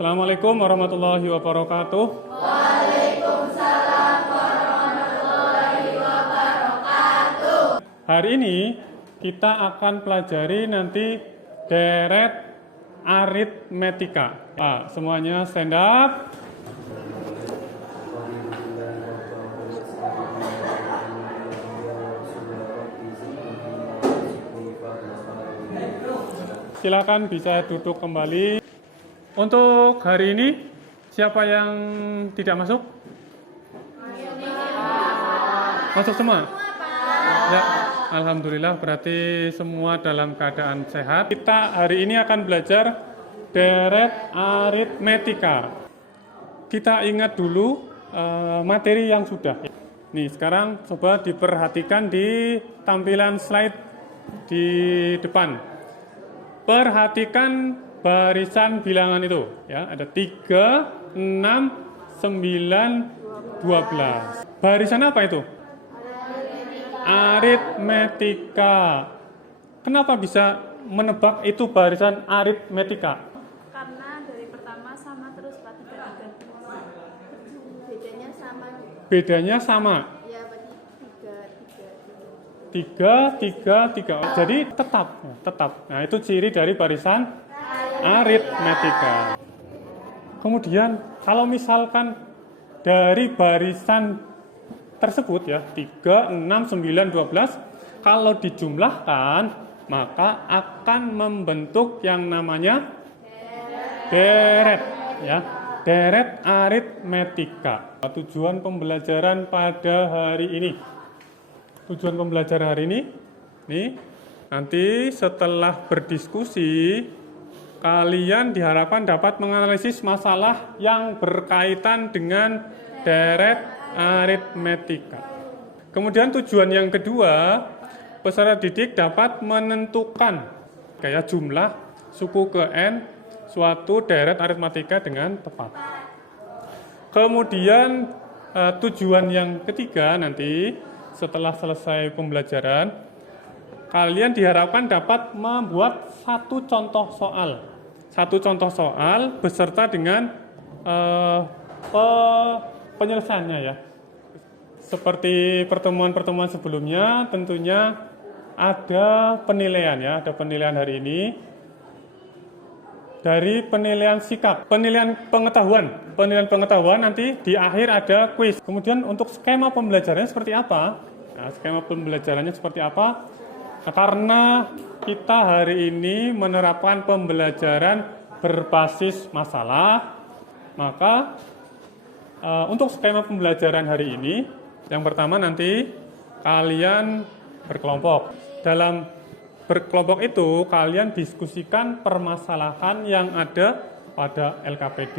Assalamualaikum warahmatullahi wabarakatuh. Waalaikumsalam warahmatullahi wabarakatuh. Hari ini kita akan pelajari nanti deret aritmetika. Semuanya stand up. Silakan bisa duduk kembali. Untuk hari ini, siapa yang tidak masuk? Masuk semua? Ya, alhamdulillah berarti semua dalam keadaan sehat. Kita hari ini akan belajar deret aritmetika. Kita ingat dulu materi yang sudah. Nih, sekarang coba diperhatikan di tampilan slide di depan. Perhatikan barisan bilangan itu, ya, ada 3, 6, 9, 12. Barisan apa itu? Aritmetika. Kenapa bisa menebak itu barisan aritmetika? Karena dari pertama sama terus Pak, 3. Bedanya sama. Bedanya sama. Ya, berarti 3. 3, 3, 3. Jadi tetap. Nah, itu ciri dari barisan aritmetika. Kemudian kalau misalkan dari barisan tersebut ya 3, 6, 9, 12 kalau dijumlahkan maka akan membentuk yang namanya deret ya, deret aritmetika. Tujuan pembelajaran pada hari ini. Tujuan pembelajaran hari ini nih, nanti setelah berdiskusi kalian diharapkan dapat menganalisis masalah yang berkaitan dengan deret aritmetika. Kemudian tujuan yang kedua, peserta didik dapat menentukan kayak jumlah suku ke n suatu deret aritmetika dengan tepat. Kemudian tujuan yang ketiga nanti setelah selesai pembelajaran, kalian diharapkan dapat membuat satu contoh soal beserta dengan penyelesaiannya ya. Seperti pertemuan-pertemuan sebelumnya, tentunya ada penilaian ya, ada penilaian hari ini. Dari penilaian sikap, penilaian pengetahuan nanti di akhir ada kuis. Kemudian untuk skema pembelajarannya seperti apa? Nah, skema pembelajarannya seperti apa? Nah, karena kita hari ini menerapkan pembelajaran berbasis masalah, maka untuk skema pembelajaran hari ini, yang pertama nanti kalian berkelompok. Dalam berkelompok itu kalian diskusikan permasalahan yang ada pada LKPD.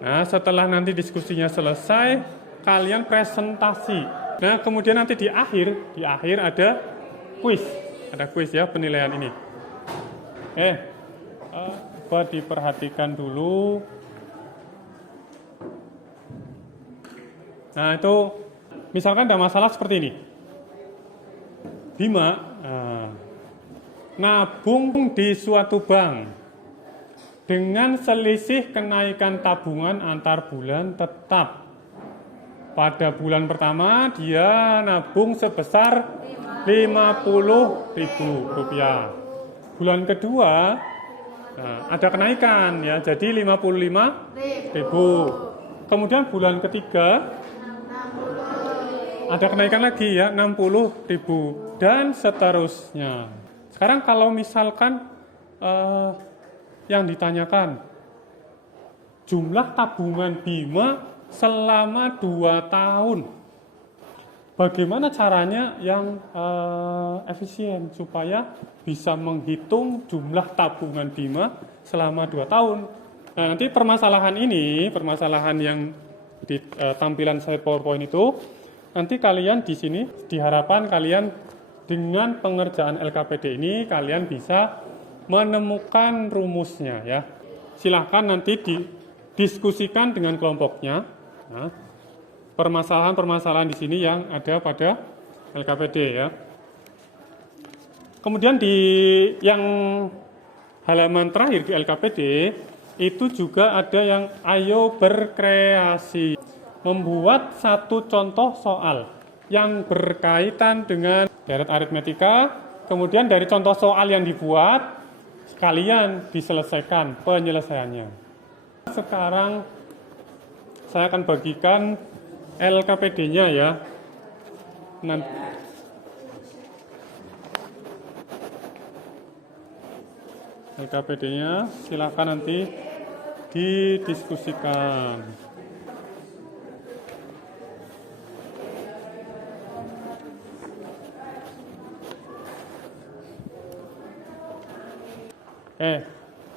Nah, setelah nanti diskusinya selesai, kalian presentasi. Nah, kemudian nanti di akhir ada kuis ya penilaian ini. Coba diperhatikan dulu. Nah, itu misalkan ada masalah seperti ini. Bima nabung di suatu bank dengan selisih kenaikan tabungan antar bulan tetap. Pada bulan pertama dia nabung sebesar Rp50.000. Bulan kedua ada kenaikan ya, jadi Rp55.000. Kemudian bulan ketiga ada kenaikan lagi ya, Rp60.000 dan seterusnya. Sekarang kalau misalkan yang ditanyakan jumlah tabungan Bima selama 2 tahun. Bagaimana caranya yang efisien supaya bisa menghitung jumlah tabungan Bima selama 2 tahun. Nah, nanti permasalahan yang di tampilan slide PowerPoint itu, nanti kalian di sini diharapkan kalian dengan pengerjaan LKPD ini kalian bisa menemukan rumusnya ya. Silahkan nanti didiskusikan dengan kelompoknya. Nah, permasalahan-permasalahan di sini yang ada pada LKPD ya. Kemudian di yang halaman terakhir di LKPD itu juga ada yang ayo berkreasi. Membuat satu contoh soal yang berkaitan dengan deret aritmetika, kemudian dari contoh soal yang dibuat, sekalian diselesaikan penyelesaiannya. Sekarang saya akan bagikan LKPD-nya ya. Nanti LKPD-nya silakan nanti didiskusikan.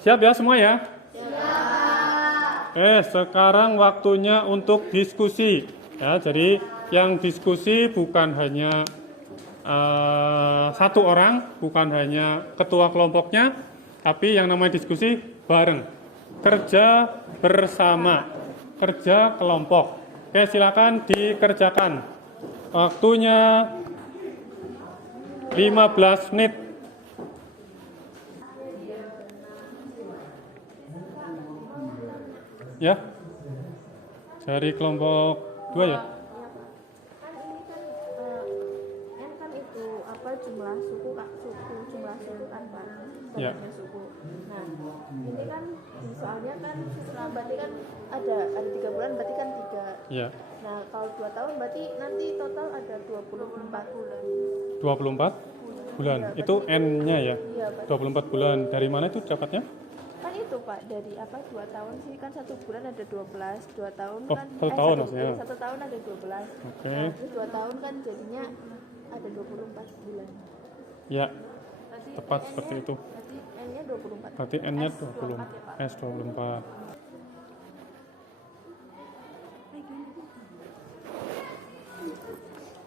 Siap ya semua ya? Sekarang waktunya untuk diskusi. Ya, jadi yang diskusi bukan hanya satu orang, bukan hanya ketua kelompoknya, tapi yang namanya diskusi bareng. Kerja bersama, kerja kelompok. Silakan dikerjakan. Waktunya 15 menit. Ya, dari kelompok 2 ya. Kan itu apa jumlah suku jumlah sultan barang Ya. suku. Nah, ini kan di soalnya kan setelah berarti kan ada 3 bulan berarti kan 3. Ya. Nah, kalau 2 tahun berarti nanti total ada 24 bulan. 24 bulan. Iya, Itu N-nya ya. Iya, berarti 24 bulan. Dari mana itu dapatnya? kan itu Pak dari apa 2 tahun sih kan 1 bulan ada 12, 2 tahun Oh, kan 1 tahun maksudnya. 1 tahun ada 12. Oke. Nah, terus 2 tahun kan jadinya ada 24 bulan. Ya, Berarti tepat N-nya- seperti itu. Berarti N-nya 24. Berarti N-nya S 20. 24 ya, Pak. S24.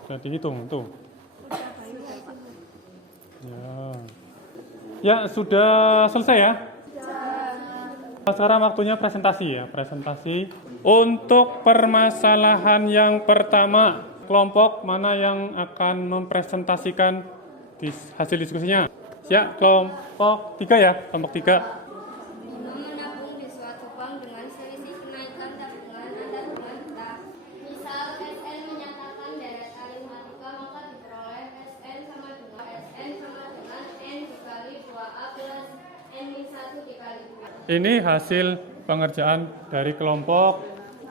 Sudah dihitung tuh. Ya. Ya, sudah selesai ya? Sekarang waktunya presentasi ya, presentasi. Untuk permasalahan yang pertama, kelompok mana yang akan mempresentasikan hasil diskusinya? Ya, kelompok 3 ya, kelompok 3. Bima menabung di suatu bank dengan selisih kenaikan tabungan antar bulan tetap. Misal SN menyatakan deret aritmatika maka diperoleh SN sama dengan N dikali 2A plus N-1 dikali 2. Ini hasil pengerjaan dari kelompok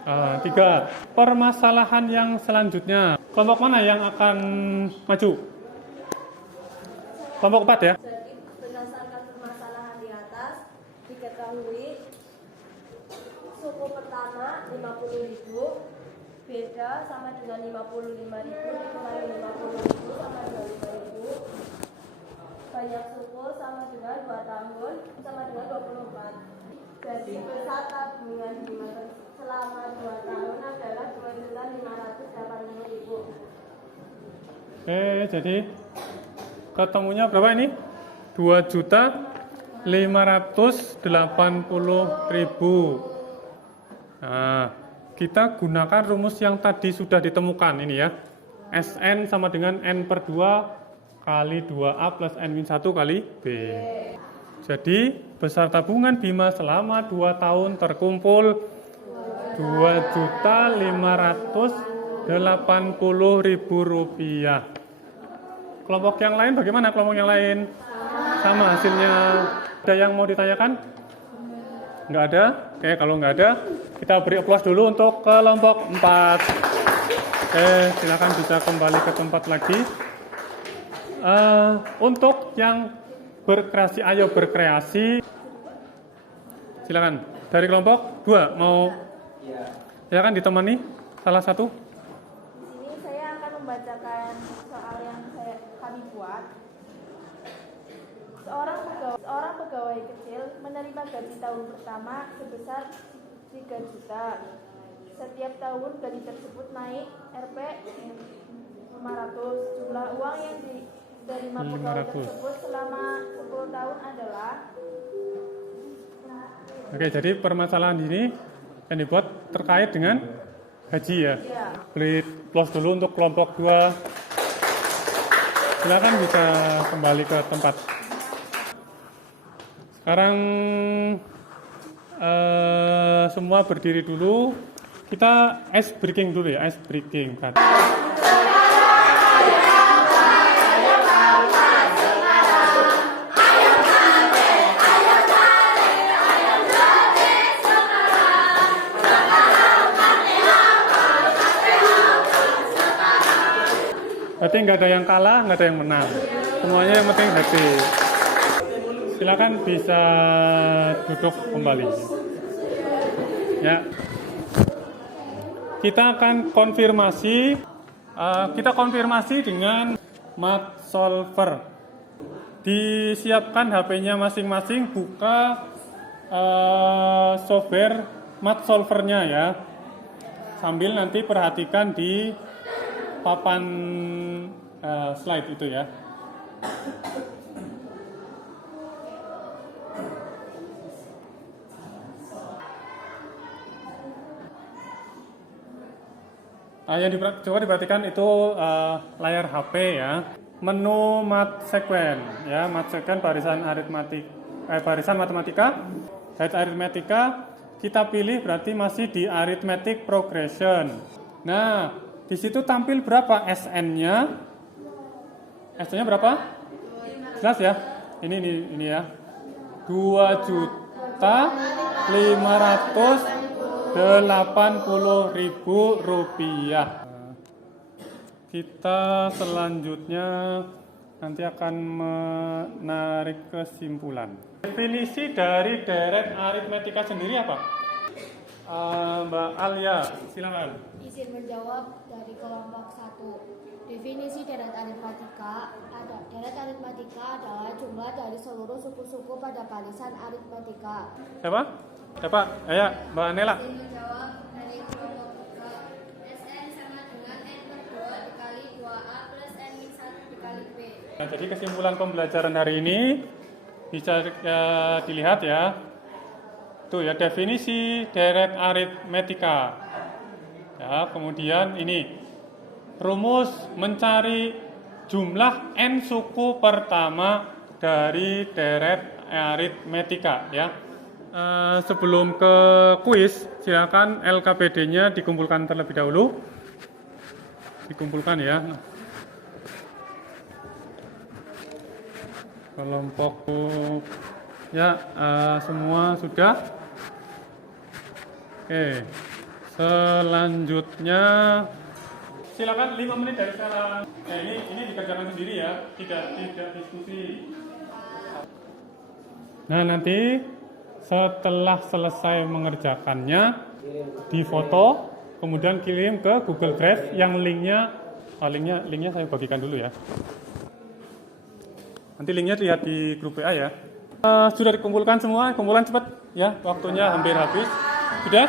3. Permasalahan yang selanjutnya, kelompok mana yang akan maju? Kelompok 4 ya? Jadi berdasarkan permasalahan di atas diketahui suku pertama 50.000 beda sama dengan 55.000 dikurangi 50.000 sama dengan 5.000 banyak suku sama dengan 2 tahun sama dengan 24. Jadi besar tabungan selama 2 tahun adalah 2.580.000. Jadi ketemunya berapa ini? 2.580.000. Nah, kita gunakan rumus yang tadi sudah ditemukan ini ya. SN sama dengan N per 2 kali 2A plus N-1 kali B. Jadi besar tabungan Bima selama 2 tahun terkumpul 2.580.000 rupiah. Kelompok yang lain bagaimana? Kelompok yang lain sama hasilnya. Ada yang mau ditanyakan? Nggak ada? Oke, kalau nggak ada, kita beri aplaus dulu untuk kelompok 4. Oke, silakan bisa kembali ke tempat lagi. Untuk yang berkreasi, ayo berkreasi. Silakan. Dari kelompok 2 mau silakan ditemani salah satu. Di sini saya akan membacakan soal yang kami buat. Seorang pegawai kecil menerima gaji tahun pertama sebesar 3 juta. Setiap tahun gaji tersebut naik Rp 500. Jumlah uang yang diterima pegawai 500. tersebut selama 10 tahun adalah. Oke, jadi permasalahan ini yang dibuat terkait dengan gaji ya. Beri aplaus dulu untuk kelompok 2. Silakan bisa kembali ke tempat. Sekarang semua berdiri dulu. Kita ice breaking dulu ya, ice breaking. Berarti nggak ada yang kalah, nggak ada yang menang. Semuanya yang penting happy. Silakan bisa duduk kembali. Ya. Kita akan konfirmasi. Kita konfirmasi dengan Math Solver. Disiapkan HP-nya masing-masing, buka software Math Solver-nya ya. Sambil nanti perhatikan di papan slide itu ya. Yang coba diperhatikan itu layar HP ya. Menu Math Sequence ya, Math Sequence barisan barisan matematika, head arithmetica. Kita pilih berarti masih di arithmetic progression. Nah, di situ tampil berapa SN-nya? SN-nya berapa? Jelas ya? Ini ya. 2.580.000 rupiah. Kita selanjutnya nanti akan menarik kesimpulan. Definisi dari deret aritmetika sendiri apa? Mbak Alia, silakan. Izin menjawab dari kelompok 1. Definisi deret aritmetika adalah jumlah dari seluruh suku-suku pada barisan aritmetika. Siapa? Ayo, Mbak Nela. Izin menjawab dari kelompok 3. Sn sama dengan n/2 dikali 2a plus n-1 dikali b. Nah, jadi kesimpulan pembelajaran hari ini bisa dilihat ya. Tuh ya, definisi deret aritmetika. Ya, kemudian ini rumus mencari jumlah n suku pertama dari deret aritmetika ya. Sebelum ke kuis, silakan LKPD-nya dikumpulkan terlebih dahulu. Dikumpulkan ya. Kelompok ya, semua sudah. Oke, selanjutnya silakan 5 menit dari sekarang. Ini dikerjakan sendiri ya, tidak diskusi. Nah, nanti setelah selesai mengerjakannya, difoto, kemudian kirim ke Google Drive yang linknya saya bagikan dulu ya. Nanti linknya lihat di grup WA ya. Sudah dikumpulkan semua, kumpulan cepat ya, waktunya hampir habis. Sudah?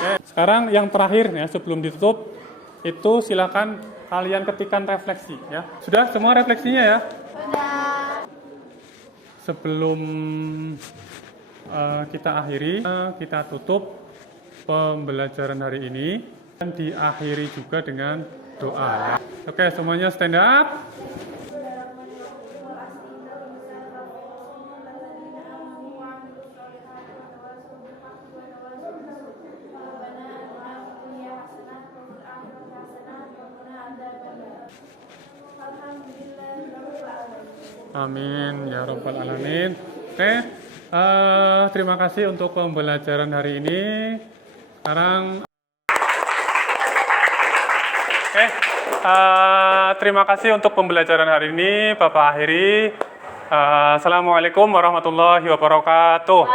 Oke. Sekarang yang terakhir ya, sebelum ditutup, itu silakan kalian ketikkan refleksi ya. Sudah semua refleksinya ya? Sudah. Sebelum kita akhiri, kita tutup pembelajaran hari ini dan diakhiri juga dengan doa. Oke, semuanya stand up. Amin ya rabbal alamin. Oke, terima kasih untuk pembelajaran hari ini. Sekarang terima kasih untuk pembelajaran hari ini, Bapak akhiri. Assalamualaikum warahmatullahi wabarakatuh.